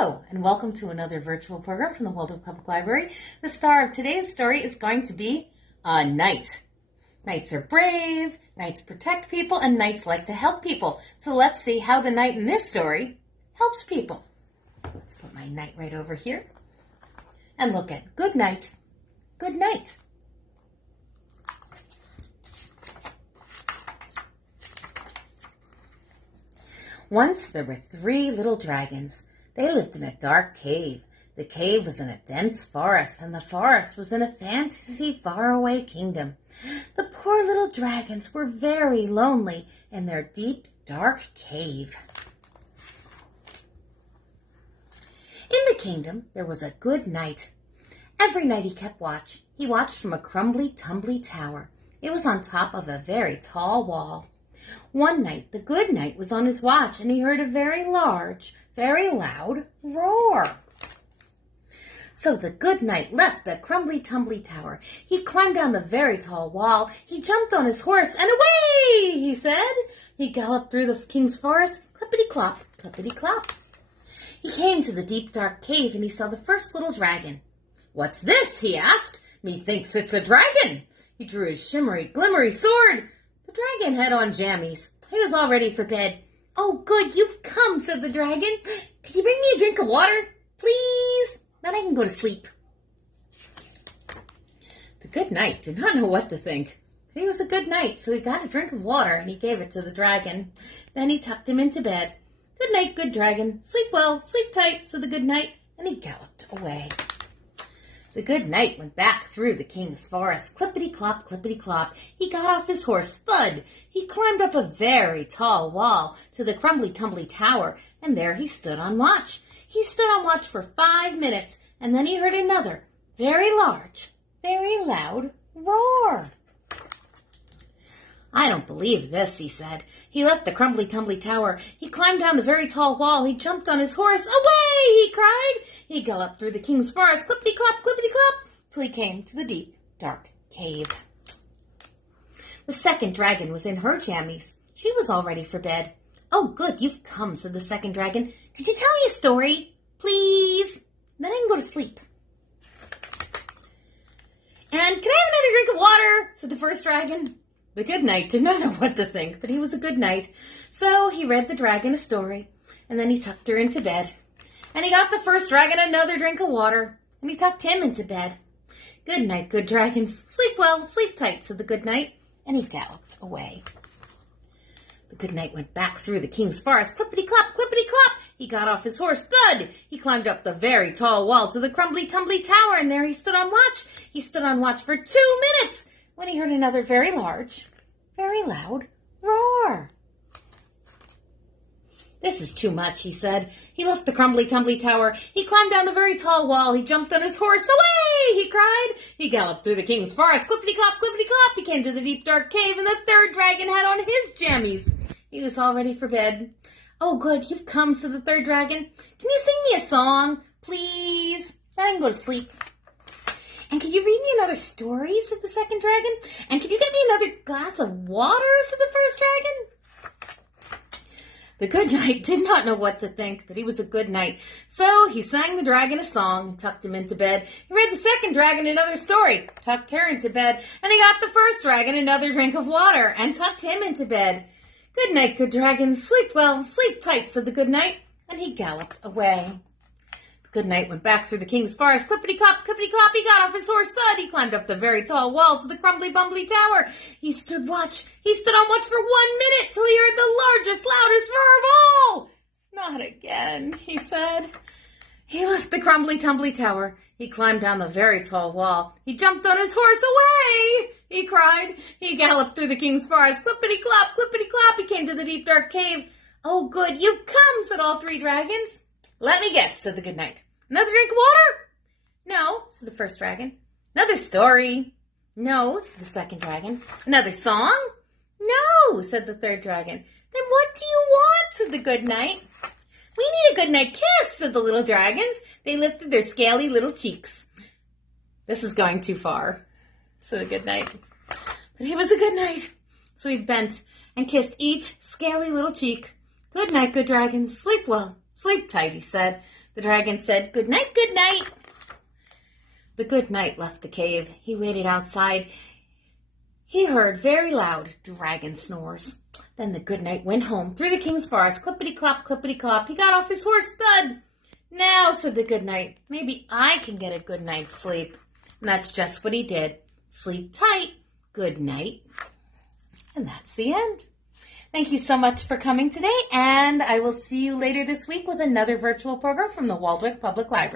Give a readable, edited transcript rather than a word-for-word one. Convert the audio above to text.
Hello, and welcome to another virtual program from the Waldo Public Library. The star of today's story is going to be a knight. Knights are brave, knights protect people, and knights like to help people. So let's see how the knight in this story helps people. Let's put my knight right over here. And look at good night, good night. Once there were 3 little dragons. They lived in a dark cave. The cave was in a dense forest, and the forest was in a fantasy faraway kingdom. The poor little dragons were very lonely in their deep, dark cave. In the kingdom, there was a good knight. Every night he kept watch. He watched from a crumbly, tumbly tower. It was on top of a very tall wall. One night, the good knight was on his watch, and he heard a very large, very loud roar. So the good knight left the crumbly, tumbly tower. He climbed down the very tall wall. He jumped on his horse, and away, he said. He galloped through the king's forest, clippity-clop, clippity-clop. He came to the deep, dark cave, and he saw the first little dragon. "What's this?" he asked. "Methinks it's a dragon." He drew his shimmery, glimmery sword. The dragon had on jammies. He was all ready for bed. "Oh, good, you've come," said the dragon. "Could you bring me a drink of water, please? Then I can go to sleep." The good knight did not know what to think. He was a good knight, so he got a drink of water and he gave it to the dragon. Then he tucked him into bed. "Good night, good dragon. Sleep well, sleep tight," said the good knight, and he galloped away. The good knight went back through the king's forest, clippity-clop, clippity-clop. He got off his horse, thud. He climbed up a very tall wall to the crumbly-tumbly tower, and there he stood on watch. He stood on watch for 5 minutes, and then he heard another very large, very loud roar. "I don't believe this," he said. He left the crumbly-tumbly tower. He climbed down the very tall wall. He jumped on his horse. "Away!" he cried. He galloped through the king's forest, clippity-clop, clippity-clop, till he came to the deep, dark cave. The second dragon was in her jammies. She was all ready for bed. "Oh, good, you've come," said the second dragon. "Could you tell me a story, please? Then I can go to sleep." "And can I have another drink of water?" said the first dragon. The good knight did not know what to think, but he was a good knight. So he read the dragon a story, and then he tucked her into bed. And he got the first dragon another drink of water, and he tucked him into bed. "Good night, good dragons. Sleep well, sleep tight," said the good knight, and he galloped away. The good knight went back through the king's forest, clippity-clop, clippity-clop. He got off his horse, thud. He climbed up the very tall wall to the crumbly-tumbly tower, and there he stood on watch. He stood on watch for 2 minutes, when he heard another very large, very loud roar. "This is too much," he said. He left the crumbly-tumbly tower. He climbed down the very tall wall. He jumped on his horse. "Away!" he cried. He galloped through the king's forest. Clippity-clop, clippity-clop. He came to the deep, dark cave, and the third dragon had on his jammies. He was all ready for bed. "Oh, good, you've come," said the third dragon. "Can you sing me a song, please? Then I can go to sleep." "And could you read me another story?" said the second dragon. "And could you get me another glass of water?" said the first dragon. The good knight did not know what to think, but he was a good knight. So he sang the dragon a song and tucked him into bed. He read the second dragon another story, tucked her into bed, and he got the first dragon another drink of water and tucked him into bed. "Good night, good dragons. Sleep well, sleep tight," said the good knight, and he galloped away. The good knight went back through the king's forest, clippity-clop, clippity-clop. He got off his horse, thud. He climbed up the very tall walls of the crumbly-bumbly tower. He stood on watch for 1 minute till he heard the largest, loudest roar of all. "Not again," he said. He left the crumbly-tumbly tower. He climbed down the very tall wall. He jumped on his horse. "Away!" he cried. He galloped through the king's forest, clippity-clop, clippity-clop. He came to the deep, dark cave. "Oh, good, you've come," said all 3 dragons. "Let me guess," said the good knight. "Another drink of water?" "No," said the first dragon. "Another story?" "No," said the second dragon. "Another song?" "No," said the third dragon. "Then what do you want?" said the good knight. "We need a good night kiss," said the little dragons. They lifted their scaly little cheeks. "This is going too far," said the good knight. But he was a good knight, so he bent and kissed each scaly little cheek. "Good night, good dragons. Sleep well, Sleep tight, he said. The dragon said, good night, good night. The good night left the cave. He waited outside. He heard very loud dragon snores. Then the good night went home through the king's forest. Clippity-clop, clippity-clop. He got off his horse. Thud! Now, said the good night, maybe I can get a good night's sleep. And that's just what he did. Sleep tight. Good night. And that's the end. Thank you so much for coming today, and I will see you later this week with another virtual program from the Waldwick Public Library.